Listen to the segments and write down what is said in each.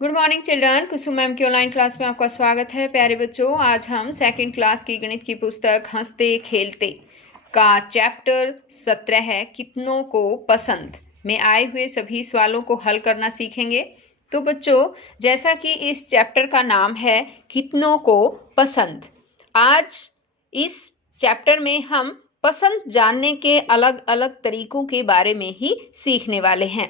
Good morning children. Kusum ma'am की online class में आपका स्वागत है। प्यारे बच्चों, आज हम सेकंड क्लास की गणित की पुस्तक हंसते खेलते का चैप्टर 17 है कितनों को पसंद में आए हुए सभी सवालों को हल करना सीखेंगे। तो बच्चों, जैसा कि इस चैप्टर का नाम है कितनों को पसंद, आज इस चैप्टर में हम पसंद जानने के अलग अलग तरीकों के बारे में ही सीखने वाले हैं।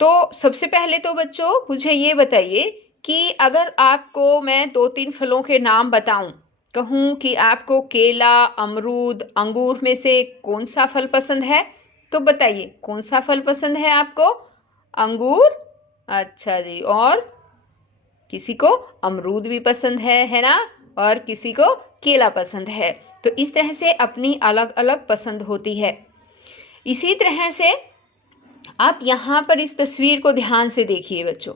तो सबसे पहले तो बच्चों मुझे ये बताइए कि अगर आपको मैं 2-3 फलों के नाम बताऊं, कहूं कि आपको केला, अमरूद, अंगूर में से कौन सा फल पसंद है, तो बताइए कौन सा फल पसंद है आपको? अंगूर। अच्छा जी। और किसी को अमरूद भी पसंद है ना? और किसी को केला पसंद है। तो इस तरह से अपनी अलग अलग पसंद होती है। इसी तरह से आप यहाँ पर इस तस्वीर को ध्यान से देखिए बच्चों।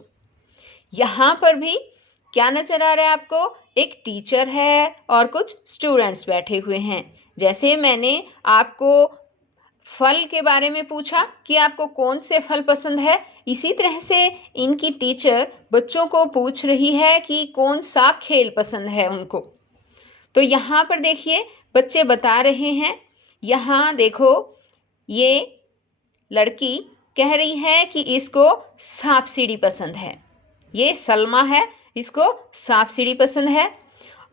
यहाँ पर भी क्या नजर आ रहा है आपको? एक टीचर है और कुछ स्टूडेंट्स बैठे हुए हैं। जैसे मैंने आपको फल के बारे में पूछा कि आपको कौन से फल पसंद है, इसी तरह से इनकी टीचर बच्चों को पूछ रही है कि कौन सा खेल पसंद है उनको। तो यहाँ पर देखिए बच्चे बता रहे हैं। यहाँ देखो, ये लड़की कह रही है कि इसको सांप सीढ़ी पसंद है। ये सलमा है, इसको सांप सीढ़ी पसंद है।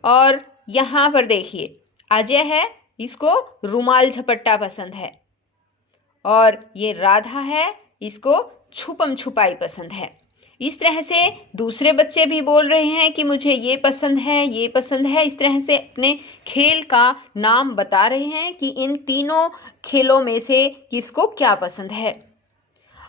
और यहाँ पर देखिए अजय है, इसको रुमाल झपट्टा पसंद है। और ये राधा है, इसको छुपम छुपाई पसंद है। इस तरह से दूसरे बच्चे भी बोल रहे हैं कि मुझे ये पसंद है, ये पसंद है। इस तरह से अपने खेल का नाम बता रहे हैं कि इन तीनों खेलों में से किसको क्या पसंद है।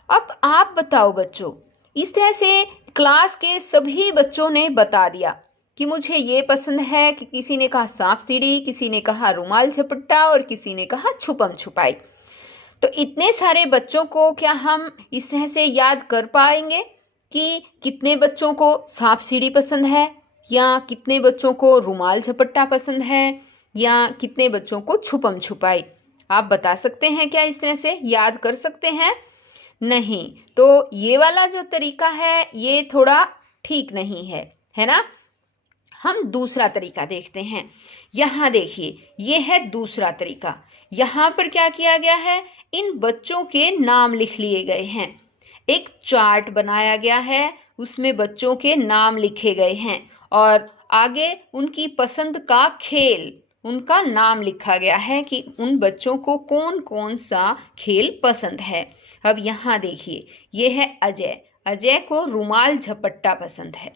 अब आप बताओ बच्चों, इस तरह से क्लास के सभी बच्चों ने बता दिया कि मुझे ये पसंद है, कि किसी ने कहा सांप सीढ़ी, किसी ने कहा रुमाल झपट्टा और किसी ने कहा छुपम छुपाई। तो इतने सारे बच्चों को क्या हम इस तरह से याद कर पाएंगे कि कितने बच्चों को सांप सीढ़ी पसंद है, या कितने बच्चों को रुमाल झपट्टा पसंद है, या कितने बच्चों को छुपम छुपाई? आप बता सकते हैं क्या? इस तरह से याद कर सकते हैं? नहीं। तो ये वाला जो तरीका है ये थोड़ा ठीक नहीं है ना? हम दूसरा तरीका देखते हैं। यहाँ देखिए, ये है दूसरा तरीका। यहाँ पर क्या किया गया है? इन बच्चों के नाम लिख लिए गए हैं। एक चार्ट बनाया गया है, उसमें बच्चों के नाम लिखे गए हैं और आगे उनकी पसंद का खेल, उनका नाम लिखा गया है कि उन बच्चों को कौन कौन सा खेल पसंद है। अब यहाँ देखिए, ये है अजय। अजय को रुमाल झपट्टा पसंद है।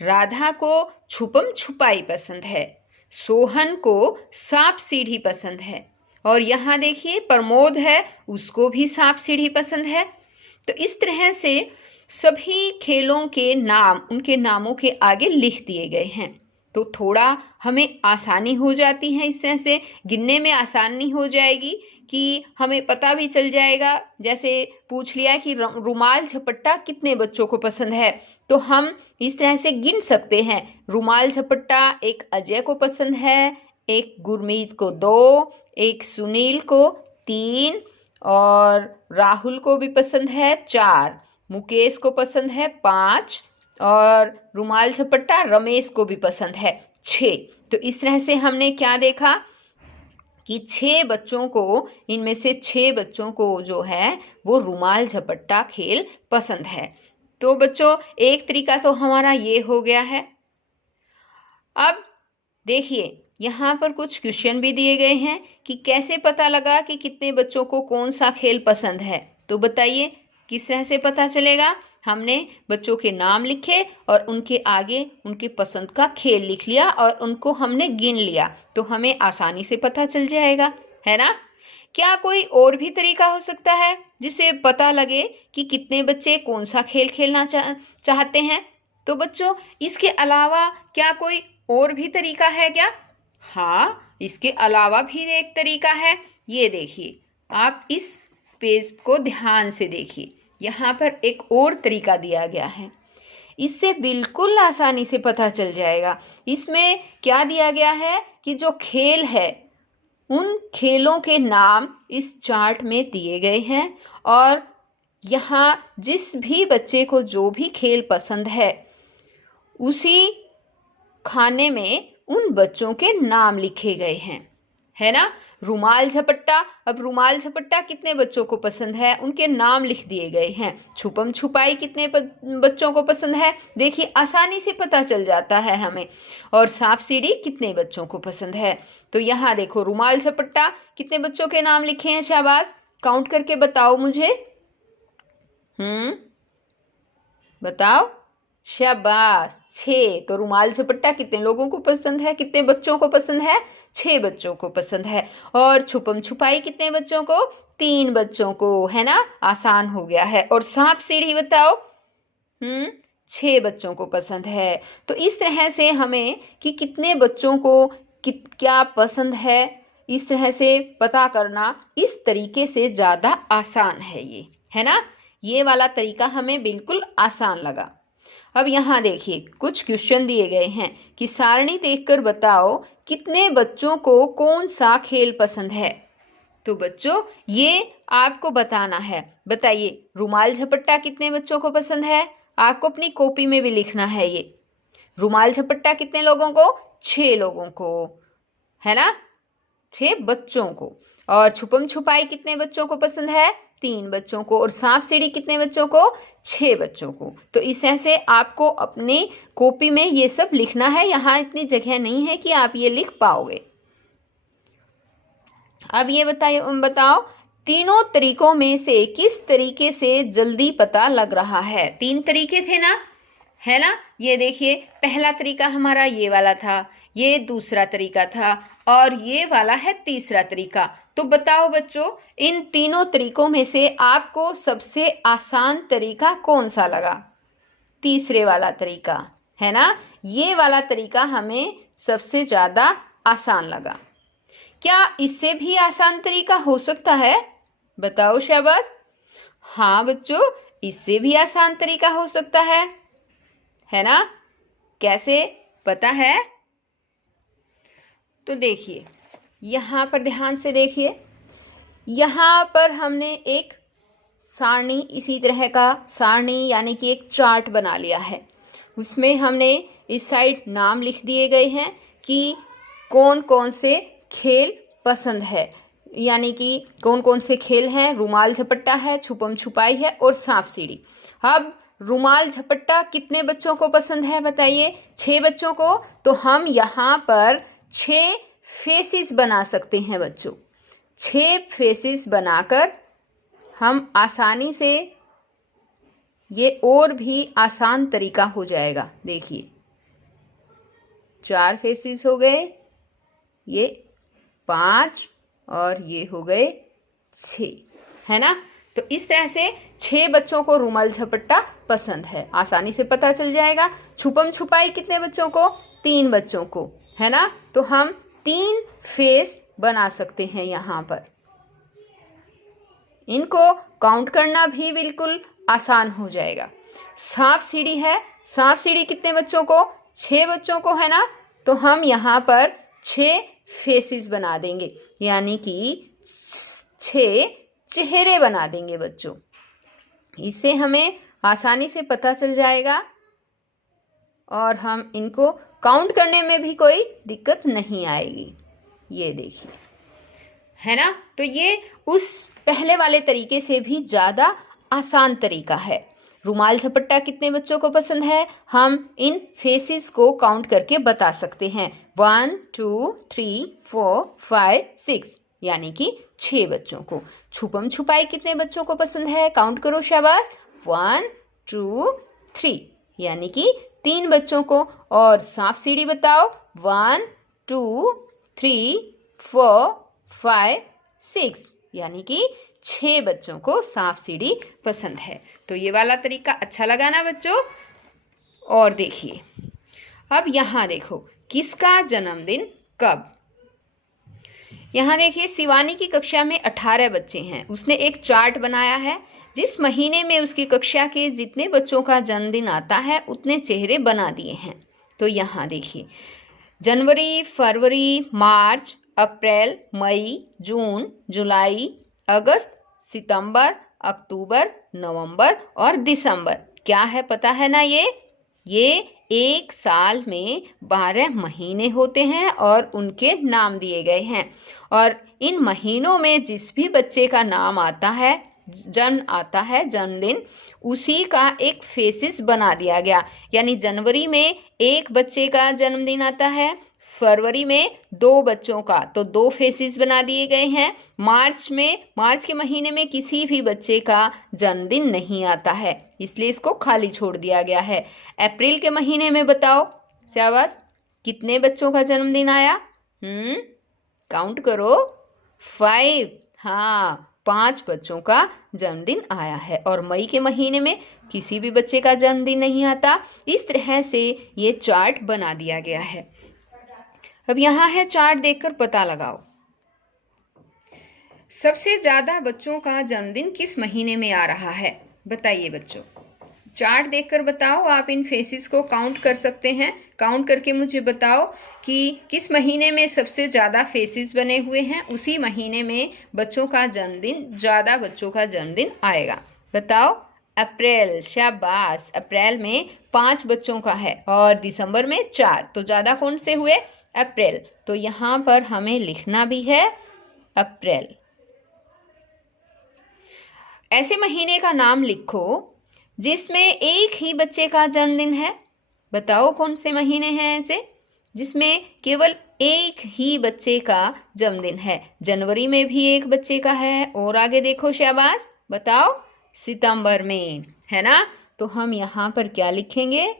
राधा को छुपम छुपाई पसंद है। सोहन को सांप सीढ़ी पसंद है। और यहाँ देखिए प्रमोद है, उसको भी सांप सीढ़ी पसंद है। तो इस तरह से सभी खेलों के नाम उनके नामों के आगे लिख दिए गए हैं। तो थोड़ा हमें आसानी हो जाती है, इस तरह से गिनने में आसानी हो जाएगी कि हमें पता भी चल जाएगा। जैसे पूछ लिया कि रुमाल झपट्टा कितने बच्चों को पसंद है, तो हम इस तरह से गिन सकते हैं। रुमाल झपट्टा एक अजय को पसंद है, एक गुरमीत को 2, एक सुनील को 3, और राहुल को भी पसंद है 4, मुकेश को पसंद है 5, और रुमाल झपट्टा रमेश को भी पसंद है 6। तो इस तरह से हमने क्या देखा कि 6 बच्चों को, इनमें से 6 बच्चों को जो है वो रुमाल झपट्टा खेल पसंद है। तो बच्चों, एक तरीका तो हमारा ये हो गया है। अब देखिए, यहाँ पर कुछ क्वेश्चन भी दिए गए हैं कि कैसे पता लगा कि कितने बच्चों को कौन सा खेल पसंद है। तो बताइए किस तरह से पता चलेगा? हमने बच्चों के नाम लिखे और उनके आगे उनके पसंद का खेल लिख लिया और उनको हमने गिन लिया, तो हमें आसानी से पता चल जाएगा, है ना? क्या कोई और भी तरीका हो सकता है जिससे पता लगे कि कितने बच्चे कौन सा खेल खेलना चाहते हैं? तो बच्चों, इसके अलावा क्या कोई और भी तरीका है क्या? हाँ, इसके अलावा भी एक तरीका है। ये देखिए, आप इस पेज को ध्यान से देखिए, यहाँ पर एक और तरीका दिया गया है। इससे बिल्कुल आसानी से पता चल जाएगा। इसमें क्या दिया गया है कि जो खेल है उन खेलों के नाम इस चार्ट में दिए गए हैं और यहाँ जिस भी बच्चे को जो भी खेल पसंद है उसी खाने में उन बच्चों के नाम लिखे गए हैं, है ना। रुमाल झपट्टा, अब रुमाल झपट्टा कितने बच्चों को पसंद है, उनके नाम लिख दिए गए हैं। छुपम छुपाई कितने बच्चों को पसंद है, देखिए आसानी से पता चल जाता है हमें। और सांप सीढ़ी कितने बच्चों को पसंद है, तो यहाँ देखो रुमाल झपट्टा कितने बच्चों के नाम लिखे हैं, शाबाश, काउंट करके बताओ मुझे। बताओ, शाबाश, 6। तो रुमाल झपट्टा कितने लोगों को पसंद है, कितने बच्चों को पसंद है, 6 बच्चों को पसंद है। और छुपम छुपाई कितने बच्चों को, 3 बच्चों को, है ना, आसान हो गया है। और सांप सीढ़ी बताओ, 6 बच्चों को पसंद है। तो इस तरह से हमें कि कितने बच्चों को क्या पसंद है, इस तरह से पता करना इस तरीके से ज़्यादा आसान है ये, है ना। ये वाला तरीका हमें बिल्कुल आसान लगा। अब यहाँ देखिए कुछ क्वेश्चन दिए गए हैं कि सारणी देखकर बताओ कितने बच्चों को कौन सा खेल पसंद है। तो बच्चों ये आपको बताना है, बताइए रुमाल झपट्टा कितने बच्चों को पसंद है, आपको अपनी कॉपी में भी लिखना है ये। रुमाल झपट्टा कितने लोगों को, 6 लोगों को, है ना, 6 बच्चों को। और छुपम छुपाई कितने बच्चों को पसंद है, 3 बच्चों को। और सांप सीढ़ी कितने बच्चों को, 6 बच्चों को। तो इस तरह से आपको अपनी कॉपी में ये सब लिखना है, यहाँ इतनी जगह नहीं है कि आप ये लिख पाओगे। अब ये बताओ तीनों तरीकों में से किस तरीके से जल्दी पता लग रहा है। 3 तरीके थे ना, है ना। ये देखिए पहला तरीका हमारा ये वाला था, ये दूसरा तरीका था, और ये वाला है तीसरा तरीका। तो बताओ बच्चों इन तीनों तरीकों में से आपको सबसे आसान तरीका कौन सा लगा। तीसरे वाला तरीका, है ना, ये वाला तरीका हमें सबसे ज़्यादा आसान लगा। क्या इससे भी आसान तरीका हो सकता है, बताओ शाबाश। हाँ बच्चों, इससे भी आसान तरीका हो सकता है ना। कैसे पता है, तो देखिए यहाँ पर ध्यान से देखिए, यहाँ पर हमने एक सारणी, इसी तरह का सारणी यानी कि एक चार्ट बना लिया है। उसमें हमने इस साइड नाम लिख दिए गए हैं कि कौन कौन से खेल पसंद है, यानी कि कौन कौन से खेल हैं। रुमाल झपट्टा है, छुपम छुपाई है और सांप सीढ़ी। अब रुमाल झपट्टा कितने बच्चों को पसंद है, बताइए, 6 बच्चों को। तो हम यहाँ पर 6 फेसेस बना सकते हैं बच्चों। 6 फेसेस बनाकर हम आसानी से, ये और भी आसान तरीका हो जाएगा। देखिए 4 फेसेस हो गए, ये 5 और ये हो गए 6, है ना। तो इस तरह से 6 बच्चों को रुमाल झपट्टा पसंद है, आसानी से पता चल जाएगा। छुपम छुपाई कितने बच्चों को, 3 बच्चों को, है ना। तो हम 3 फेस बना सकते हैं यहाँ पर। इनको काउंट करना भी बिल्कुल आसान हो जाएगा। सांप सीढ़ी है, सांप सीढ़ी कितने बच्चों को, 6 बच्चों को, है ना। तो हम यहाँ पर 6 फेसेस बना देंगे, यानी कि 6 चेहरे बना देंगे बच्चों। इससे हमें आसानी से पता चल जाएगा और हम इनको काउंट करने में भी कोई दिक्कत नहीं आएगी। ये देखिए, है ना। तो ये उस पहले वाले तरीके से भी ज़्यादा आसान तरीका है। रुमाल झपट्टा कितने बच्चों को पसंद है, हम इन फेसेस को काउंट करके बता सकते हैं। 1 2 3 4 5 6, यानी कि 6 बच्चों को। छुपम छुपाई कितने बच्चों को पसंद है, काउंट करो शाबाश। 1 2 3, यानी कि 3 बच्चों को। और सांप सीढ़ी बताओ, 1 2 3 4 5 6, यानी कि 6 बच्चों को सांप सीढ़ी पसंद है। तो ये वाला तरीका अच्छा लगा ना बच्चों। और देखिए अब यहाँ देखो किसका जन्मदिन कब। यहाँ देखिए शिवानी की कक्षा में 18 बच्चे हैं। उसने एक चार्ट बनाया है, जिस महीने में उसकी कक्षा के जितने बच्चों का जन्मदिन आता है उतने चेहरे बना दिए हैं। तो यहाँ देखिए जनवरी, फरवरी, मार्च, अप्रैल, मई, जून, जुलाई, अगस्त, सितंबर, अक्टूबर, नवंबर और दिसंबर। क्या है पता है ना? ये एक साल में 12 महीने होते हैं और उनके नाम दिए गए हैं। और इन महीनों में जिस भी बच्चे का नाम आता है, जन्म आता है, जन्मदिन, उसी का एक फेसिस बना दिया गया। यानी जनवरी में एक बच्चे का जन्मदिन आता है, फरवरी में 2 बच्चों का, तो 2 फेसिस बना दिए गए हैं। मार्च के महीने में किसी भी बच्चे का जन्मदिन नहीं आता है, इसलिए इसको खाली छोड़ दिया गया है। अप्रैल के महीने में बताओ शाबाश, कितने बच्चों का जन्मदिन आया? काउंट करो। 5। हाँ, 5 बच्चों का जन्मदिन आया है। और मई के महीने में किसी भी बच्चे का जन्मदिन नहीं आता। इस तरह से ये चार्ट बना दिया गया है। अब यहाँ है चार्ट, देखकर पता लगाओ सबसे ज्यादा बच्चों का जन्मदिन किस महीने में आ रहा है। बताइए बच्चों, चार्ट देखकर बताओ। आप इन फेसिस को काउंट कर सकते हैं। काउंट करके मुझे बताओ कि किस महीने में सबसे ज़्यादा फेसिस बने हुए हैं, उसी महीने में बच्चों का जन्मदिन, ज़्यादा बच्चों का जन्मदिन आएगा। बताओ। अप्रैल, शाबाश। अप्रैल में 5 बच्चों का है और दिसंबर में 4, तो ज़्यादा कौन से हुए? अप्रैल। तो यहाँ पर हमें लिखना भी है अप्रैल। ऐसे महीने का नाम लिखो जिसमें एक ही बच्चे का जन्मदिन है। बताओ कौन से महीने हैं ऐसे जिसमें केवल एक ही बच्चे का जन्मदिन है। जनवरी में भी एक बच्चे का है, और आगे देखो शाबाश। बताओ। सितंबर में, है ना? तो हम यहाँ पर क्या लिखेंगे?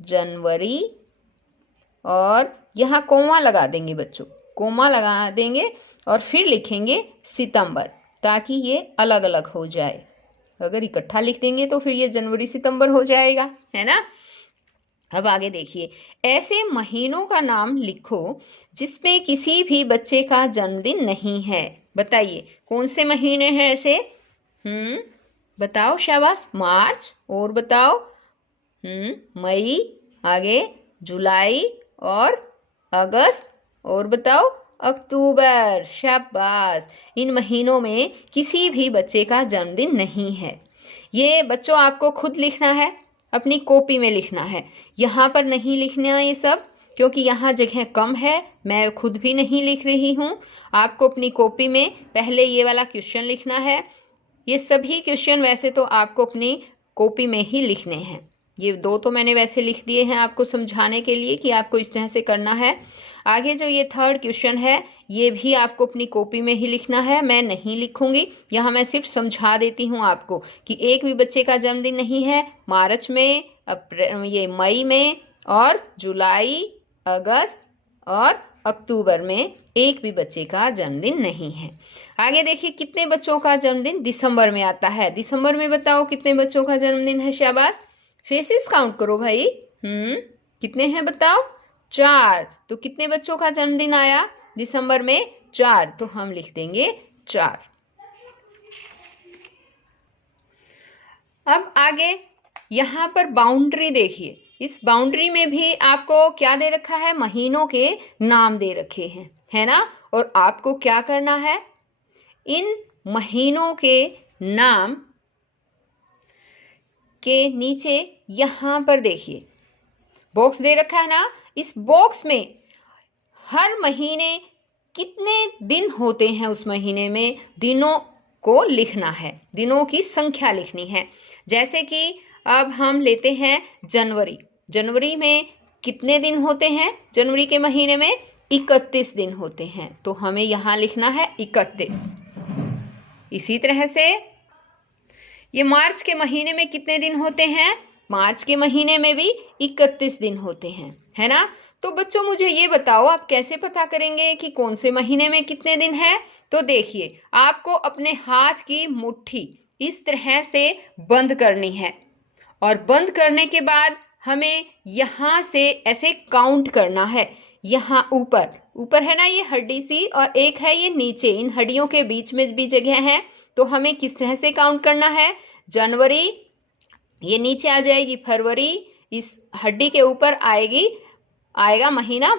जनवरी, और यहाँ कोमा लगा देंगे बच्चों, कोमा लगा देंगे और फिर लिखेंगे सितंबर, ताकि ये अलग अलग हो जाए। अगर इकट्ठा लिख देंगे तो फिर ये जनवरी सितंबर हो जाएगा, है ना? अब आगे देखिए, ऐसे महीनों का नाम लिखो जिसमें किसी भी बच्चे का जन्मदिन नहीं है। बताइए कौन से महीने हैं ऐसे? बताओ शाबाश। मार्च, और बताओ। मई, आगे जुलाई और अगस्त, और बताओ अक्टूबर। शाबाश। इन महीनों में किसी भी बच्चे का जन्मदिन नहीं है। ये बच्चों आपको खुद लिखना है, अपनी कॉपी में लिखना है। यहाँ पर नहीं लिखना ये सब, क्योंकि यहाँ जगह कम है, मैं खुद भी नहीं लिख रही हूँ। आपको अपनी कॉपी में पहले ये वाला क्वेश्चन लिखना है। ये सभी क्वेश्चन वैसे तो आपको अपनी कॉपी में ही लिखने हैं। ये 2 तो मैंने वैसे लिख दिए हैं आपको समझाने के लिए कि आपको इस तरह से करना है। आगे जो ये 3rd क्वेश्चन है, ये भी आपको अपनी कॉपी में ही लिखना है, मैं नहीं लिखूंगी। यहाँ मैं सिर्फ समझा देती हूँ आपको कि एक भी बच्चे का जन्मदिन नहीं है। मार्च में, ये मई में, और जुलाई, अगस्त और अक्टूबर में एक भी बच्चे का जन्मदिन नहीं है। आगे देखिए, कितने बच्चों का जन्मदिन दिसंबर में आता है। दिसंबर में बताओ कितने बच्चों का जन्मदिन है। शाबाश। फेसिस काउंट करो भाई। कितने हैं बताओ? 4। तो कितने बच्चों का जन्मदिन आया दिसंबर में? 4। तो हम लिख देंगे 4। अब आगे यहाँ पर बाउंड्री देखिए। इस बाउंड्री में भी आपको क्या दे रखा है? महीनों के नाम दे रखे हैं, है ना? और आपको क्या करना है? इन महीनों के नाम के नीचे यहाँ पर देखिए बॉक्स दे रखा है ना। इस बॉक्स में हर महीने कितने दिन होते हैं, उस महीने में दिनों को लिखना है, दिनों की संख्या लिखनी है। जैसे कि अब हम लेते हैं जनवरी। जनवरी में कितने दिन होते हैं? जनवरी के महीने में 31 दिन होते हैं, तो हमें यहाँ लिखना है 31। इसी तरह से ये मार्च के महीने में कितने दिन होते हैं? मार्च के महीने में भी 31 दिन होते हैं, है ना? तो बच्चों मुझे ये बताओ, आप कैसे पता करेंगे कि कौन से महीने में कितने दिन है? तो देखिए, आपको अपने हाथ की मुट्ठी इस तरह से बंद करनी है, और बंद करने के बाद हमें यहाँ से ऐसे काउंट करना है। यहाँ ऊपर ऊपर है ना ये हड्डी सी, और एक है ये नीचे, इन हड्डियों के बीच में भी जगह है। तो हमें किस तरह से काउंट करना है? जनवरी, ये नीचे आ जाएगी फरवरी, इस हड्डी के ऊपर आएगा महीना,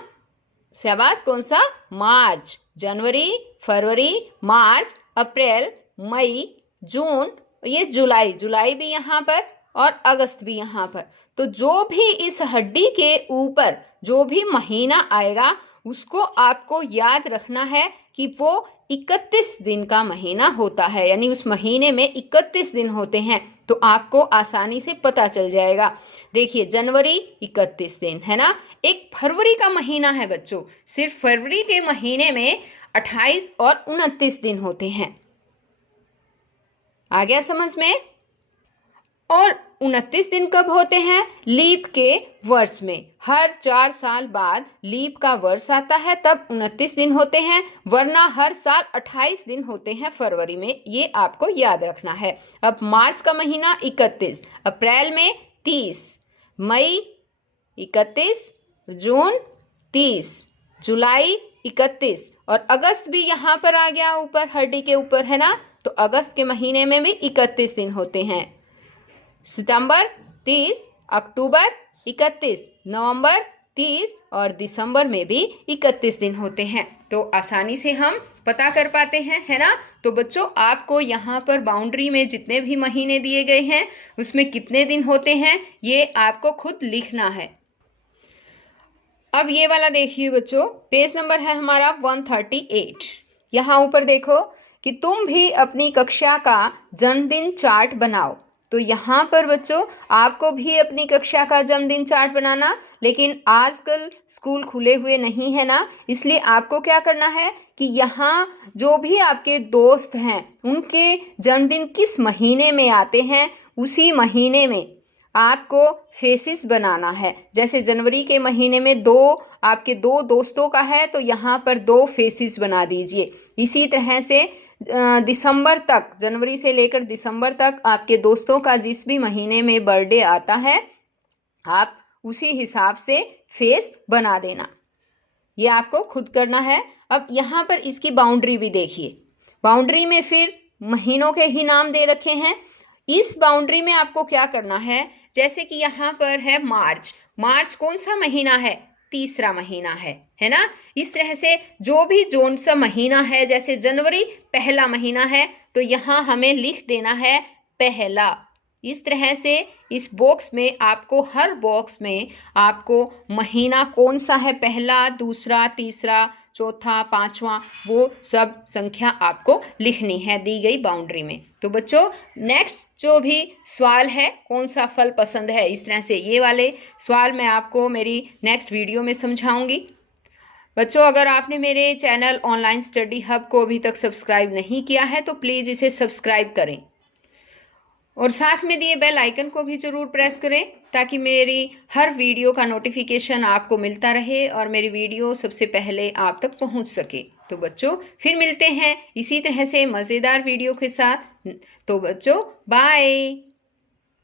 शाबाश, कौन सा? मार्च। जनवरी, फरवरी, मार्च, अप्रैल, मई, जून, ये जुलाई, जुलाई भी यहाँ पर और अगस्त भी यहाँ पर। तो जो भी इस हड्डी के ऊपर जो भी महीना आएगा उसको आपको याद रखना है कि वो 31 दिन का महीना होता है, यानी उस महीने में 31 दिन होते हैं। तो आपको आसानी से पता चल जाएगा। देखिए जनवरी 31 दिन है ना। एक फरवरी का महीना है बच्चों, सिर्फ फरवरी के महीने में 28 और 29 दिन होते हैं। आ गया समझ में? और 29 दिन कब होते हैं? लीप के वर्ष में। हर 4 साल बाद लीप का वर्ष आता है, तब 29 दिन होते हैं, वरना हर साल 28 दिन होते हैं फरवरी में। ये आपको याद रखना है। अब मार्च का महीना 31, अप्रैल में 30, मई 31, जून 30, जुलाई 31 और अगस्त भी यहाँ पर आ गया ऊपर हड्डी के ऊपर है ना। तो अगस्त के महीने में भी 31 दिन होते हैं। सितंबर 30, अक्टूबर 31, नवंबर 30 और दिसंबर में भी 31 दिन होते हैं। तो आसानी से हम पता कर पाते हैं है ना। तो बच्चों आपको यहाँ पर बाउंड्री में जितने भी महीने दिए गए हैं उसमें कितने दिन होते हैं ये आपको खुद लिखना है। अब ये वाला देखिए बच्चों, पेज नंबर है हमारा 138। यहाँ ऊपर देखो कि तुम भी अपनी कक्षा का जन्मदिन चार्ट बनाओ। तो यहाँ पर बच्चों आपको भी अपनी कक्षा का जन्मदिन चार्ट बनाना, लेकिन आजकल स्कूल खुले हुए नहीं है ना, इसलिए आपको क्या करना है कि यहाँ जो भी आपके दोस्त हैं उनके जन्मदिन किस महीने में आते हैं उसी महीने में आपको फेसिस बनाना है। जैसे जनवरी के महीने में आपके दो दोस्तों का है तो यहाँ पर 2 फेसिस बना दीजिए। इसी तरह से दिसंबर तक, जनवरी से लेकर दिसंबर तक आपके दोस्तों का जिस भी महीने में बर्थडे आता है आप उसी हिसाब से फेस बना देना। ये आपको खुद करना है। अब यहाँ पर इसकी बाउंड्री भी देखिए, बाउंड्री में फिर महीनों के ही नाम दे रखे हैं। इस बाउंड्री में आपको क्या करना है, जैसे कि यहाँ पर है मार्च, मार्च कौन सा महीना है? तीसरा महीना है ना। इस तरह से जो भी जोन सा महीना है, जैसे जनवरी पहला महीना है तो यहाँ हमें लिख देना है पहला। इस तरह से इस बॉक्स में आपको, हर बॉक्स में आपको महीना कौन सा है, पहला, दूसरा, तीसरा, चौथा, पांचवा, वो सब संख्या आपको लिखनी है दी गई बाउंड्री में। तो बच्चों नेक्स्ट जो भी सवाल है, कौन सा फल पसंद है, इस तरह से ये वाले सवाल मैं आपको मेरी नेक्स्ट वीडियो में समझाऊंगी। बच्चों अगर आपने मेरे चैनल ऑनलाइन स्टडी हब को अभी तक सब्सक्राइब नहीं किया है तो प्लीज़ इसे सब्सक्राइब करें और साथ में दिए बेल आइकन को भी ज़रूर प्रेस करें ताकि मेरी हर वीडियो का नोटिफिकेशन आपको मिलता रहे और मेरी वीडियो सबसे पहले आप तक पहुंच सके। तो बच्चों फिर मिलते हैं इसी तरह से मज़ेदार वीडियो के साथ। तो बच्चों बाय।